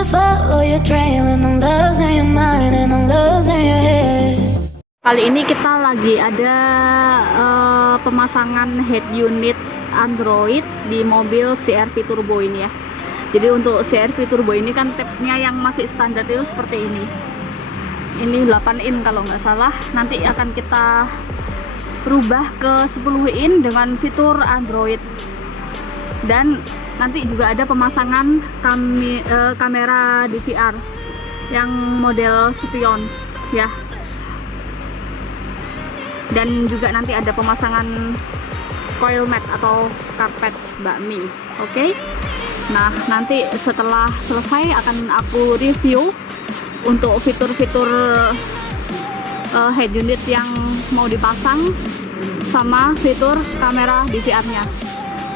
just follow your trail and I'm losing your mind and I'm losing your head. Kali ini kita lagi ada pemasangan head unit Android di mobil CR-V Turbo ini ya. Jadi untuk CR-V Turbo ini kan tipsnya yang masih standar itu seperti ini. Ini 8 in kalau nggak salah. Nanti akan kita rubah ke 10 in dengan fitur Android. Dan nanti juga ada pemasangan kamera DVR yang model spion ya. Dan juga nanti ada pemasangan coil mat atau karpet bakmi. Oke. Nah, nanti setelah selesai akan aku review untuk fitur-fitur head unit yang mau dipasang sama fitur kamera DVR-nya.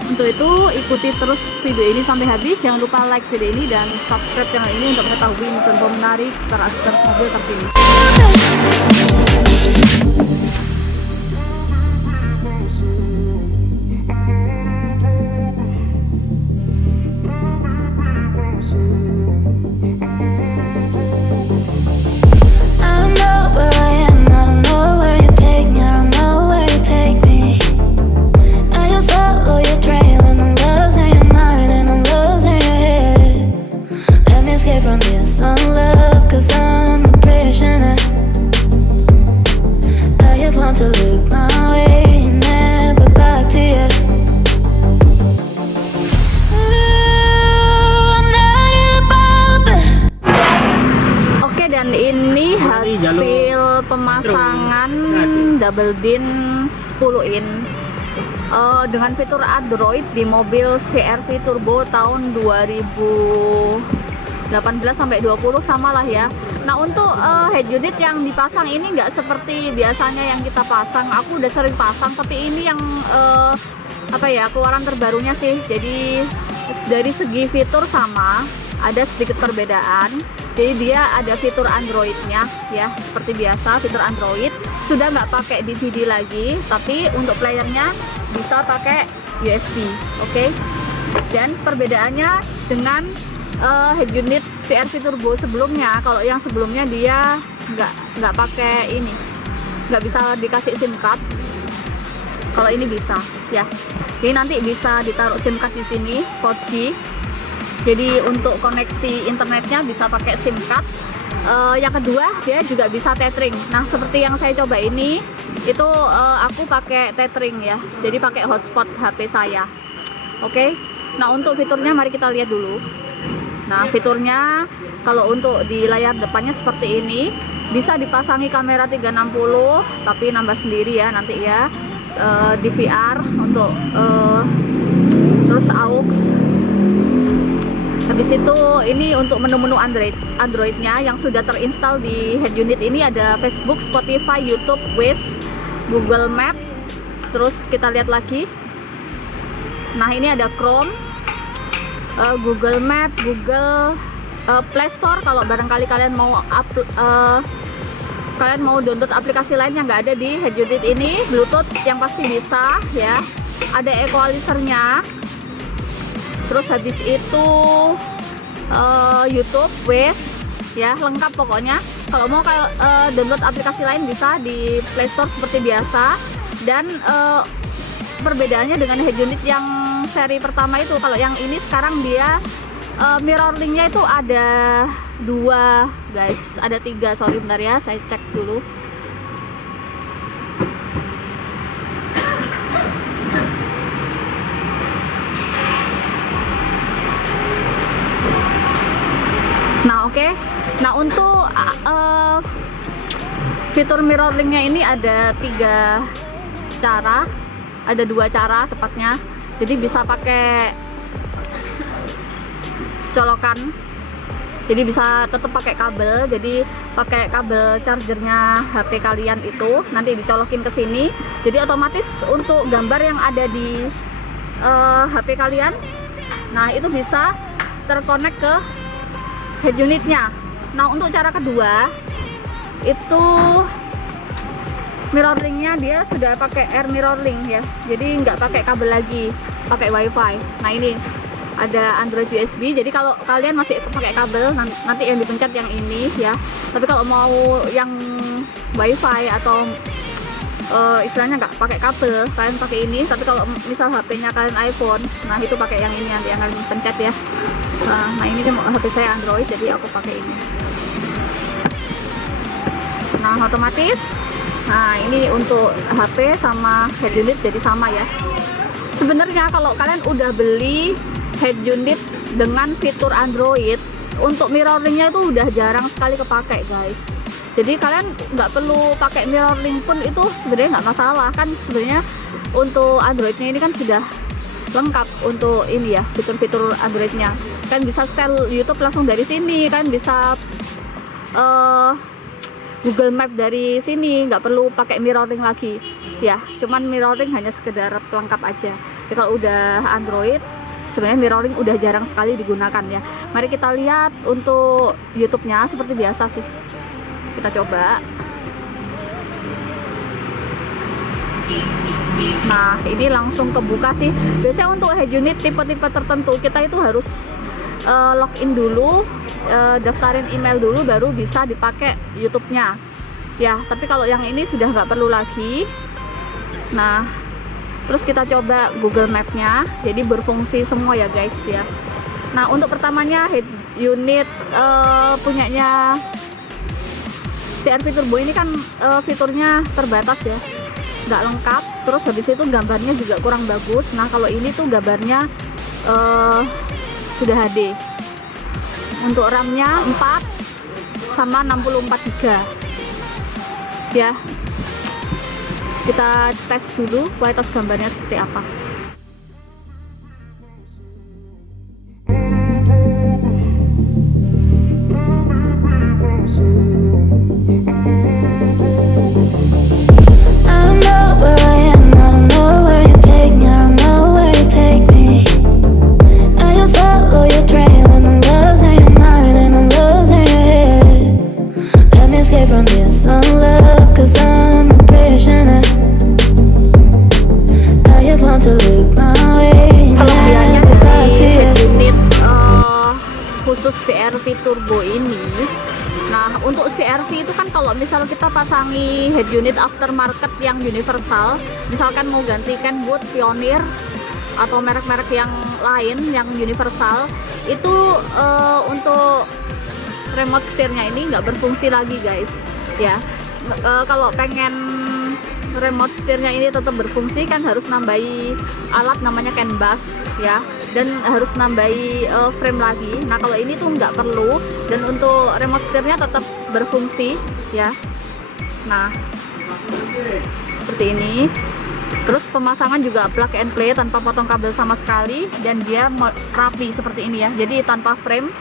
Untuk itu ikuti terus video ini sampai habis. Jangan lupa like video ini dan subscribe channel ini untuk mengetahui info menarik seputar mobil terkini. Hasil pemasangan double din 10 in dengan fitur Android di mobil CR-V Turbo tahun 2018 sampai 20 sama lah ya. Nah untuk head unit yang dipasang ini nggak seperti biasanya yang kita pasang. Aku udah sering pasang, tapi ini yang apa ya, keluaran terbarunya sih. Jadi dari segi fitur sama, ada sedikit perbedaan. Jadi dia ada fitur Android-nya ya, seperti biasa fitur Android. Sudah nggak pakai DVD lagi, tapi untuk playernya bisa pakai USB, oke? Dan perbedaannya dengan head unit CR-V Turbo sebelumnya, kalau yang sebelumnya dia nggak pakai ini, nggak bisa dikasih SIM card. Kalau ini bisa ya. Jadi nanti bisa ditaruh SIM card di sini 4G. Jadi untuk koneksi internetnya bisa pakai SIM card. Yang kedua dia juga bisa tethering. Nah seperti yang saya coba ini, itu aku pakai tethering ya. Jadi pakai hotspot HP saya. Oke. Nah untuk fiturnya mari kita lihat dulu. Nah fiturnya kalau untuk di layar depannya seperti ini, bisa dipasangi kamera 360, tapi nambah sendiri ya nanti ya. DVR untuk terus aux. Habis itu ini untuk menu-menu Android-nya yang sudah terinstall di head unit ini ada Facebook, Spotify, YouTube, Waze, Google Map. Terus kita lihat lagi. Nah ini ada Chrome, Google Map, Google Play Store. Kalau barangkali kalian mau download aplikasi lain yang nggak ada di head unit ini, Bluetooth yang pasti bisa ya. Ada equalizernya. Terus habis itu YouTube, Waze ya, lengkap pokoknya. Kalau mau download aplikasi lain bisa di Play Store seperti biasa. Dan perbedaannya dengan head unit yang seri pertama itu, kalau yang ini sekarang dia mirroring-nya itu ada 2 guys, ada 3, sorry bentar ya, saya cek dulu. Nah oke. Nah untuk fitur mirroringnya ini ada 3 cara, ada 2 cara tepatnya. Jadi bisa pakai colokan, jadi bisa tetap pakai kabel. Jadi pakai kabel chargernya HP kalian itu nanti dicolokin ke sini. Jadi otomatis untuk gambar yang ada di HP kalian, nah itu bisa terkonek ke head unitnya. Nah untuk cara kedua itu mirroringnya dia sudah pakai air mirroring ya, jadi nggak pakai kabel lagi, pakai wifi. Nah ini ada Android USB. Jadi kalau kalian masih pakai kabel, nanti yang dipencet yang ini ya. Tapi kalau mau yang WiFi atau istilahnya nggak pakai kabel, kalian pakai ini. Tapi kalau misal HP-nya kalian iPhone, nah itu pakai yang ini nanti yang kalian pencet ya. Nah ini kan HP saya Android, jadi aku pakai ini. Nah otomatis, nah ini untuk HP sama head unit jadi sama ya. Sebenarnya kalau kalian udah beli head unit dengan fitur Android, untuk mirroringnya itu udah jarang sekali kepakai guys. Jadi kalian nggak perlu pakai mirroring pun itu sebenarnya nggak masalah kan. Sebenarnya untuk Androidnya ini kan sudah lengkap untuk ini ya, fitur-fitur Androidnya. Kan bisa setel YouTube langsung dari sini, kan bisa Google Map dari sini, nggak perlu pakai mirroring lagi ya. Cuman mirroring hanya sekedar pelengkap aja ya. Kalau udah Android sebenarnya mirroring udah jarang sekali digunakan ya. Mari kita lihat untuk YouTube-nya seperti biasa sih, kita coba. Nah ini langsung kebuka sih. Biasanya untuk head unit tipe-tipe tertentu kita itu harus login dulu, daftarin email dulu baru bisa dipakai YouTube-nya ya. Tapi kalau yang ini sudah nggak perlu lagi. Nah terus kita coba Google Map-nya, jadi berfungsi semua ya guys ya. Nah untuk pertamanya head unit punyanya CR-V Turbo ini kan fiturnya terbatas ya, nggak lengkap. Terus habis itu gambarnya juga kurang bagus. Nah kalau ini tuh gambarnya sudah HD. Untuk RAM-nya 4 sama 64 GB ya. Kita tes dulu kualitas gambarnya seperti apa. From this unlove, 'cause I'm a prisoner. I just want to look my way. Kelebihannya dari unit khusus CR-V Turbo ini, nah untuk CR-V itu kan kalau misal kita pasangi head unit aftermarket yang universal, misalkan mau gantikan buat Pioneer atau merek-merek yang lain yang universal, itu untuk remote setirnya ini nggak berfungsi lagi guys ya. Kalau pengen remote setirnya ini tetap berfungsi kan harus nambahi alat namanya CAN bus ya, dan harus nambahi frame lagi. Nah kalau ini tuh nggak perlu, dan untuk remote setirnya tetap berfungsi ya. Nah seperti ini. Terus pemasangan juga plug and play tanpa potong kabel sama sekali, dan dia rapi seperti ini ya, jadi tanpa frame.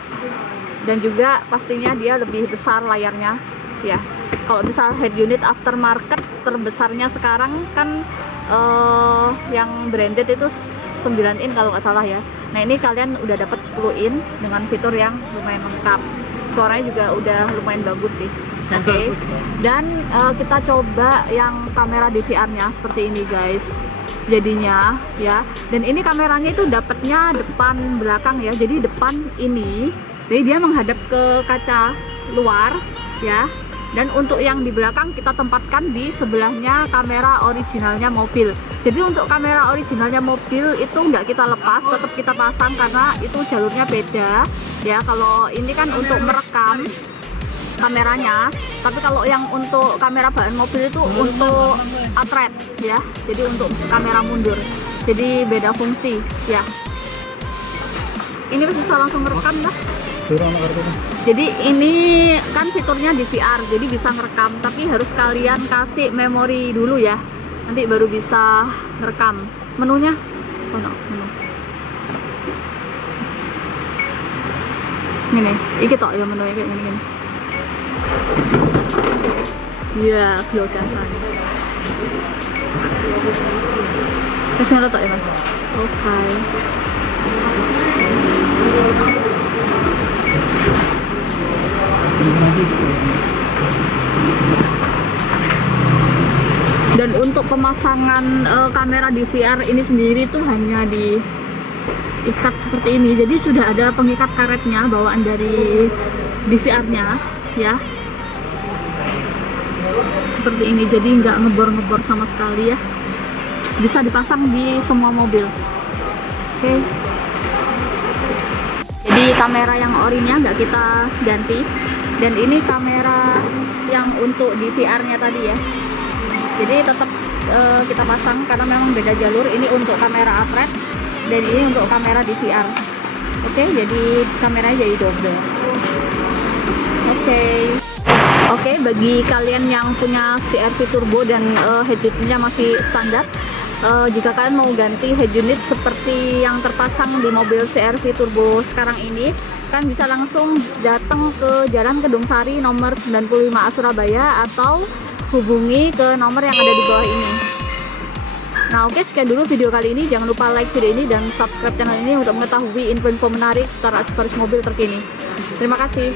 Dan juga pastinya dia lebih besar layarnya ya. Kalau misal head unit aftermarket terbesarnya sekarang kan yang branded itu 9 in kalau nggak salah ya. Nah ini kalian udah dapat 10 in dengan fitur yang lumayan lengkap. Suaranya juga udah lumayan bagus sih. Oke. Dan kita coba yang kamera DVR-nya seperti ini guys jadinya ya. Dan ini kameranya itu dapatnya depan belakang ya. Jadi depan ini, jadi dia menghadap ke kaca luar ya. Dan untuk yang di belakang kita tempatkan di sebelahnya kamera originalnya mobil. Jadi untuk kamera originalnya mobil itu nggak kita lepas, tetap kita pasang karena itu jalurnya beda ya. Kalau ini kan untuk merekam kameranya, tapi kalau yang untuk kamera bahan mobil itu untuk atret ya. Jadi untuk kamera mundur, jadi beda fungsi ya. Ini bisa langsung merekam lah. Jadi ini kan fiturnya DVR, jadi bisa ngerekam, tapi harus kalian kasih memori dulu ya, nanti baru bisa ngerekam. Menunya, oh no, menu. Ini, iki tok ya menunya kayak gini. Iya, blodasan. Kasih ngetok ya mas. Oke. Dan untuk pemasangan kamera DVR ini sendiri tuh hanya di ikat seperti ini. Jadi sudah ada pengikat karetnya bawaan dari DVR-nya ya, seperti ini. Jadi nggak ngebor-ngebor sama sekali ya, bisa dipasang di semua mobil. Oke. Jadi kamera yang orinya nggak kita ganti, dan ini kamera yang untuk DVR-nya tadi ya. Jadi tetap kita pasang karena memang beda jalur. Ini untuk kamera APRED dan ini untuk kamera DVR. Oke, jadi kameranya jadi double. Oke, bagi kalian yang punya CR-V turbo dan head unitnya masih standar, jika kalian mau ganti head unit seperti yang terpasang di mobil CR-V turbo sekarang ini, kan bisa langsung datang ke Jalan Kedung Sari nomor 95A Surabaya atau hubungi ke nomor yang ada di bawah ini. Nah oke, sekian dulu video kali ini. Jangan lupa like video ini dan subscribe channel ini untuk mengetahui info-info menarik seputar aksesoris mobil terkini. Terima kasih.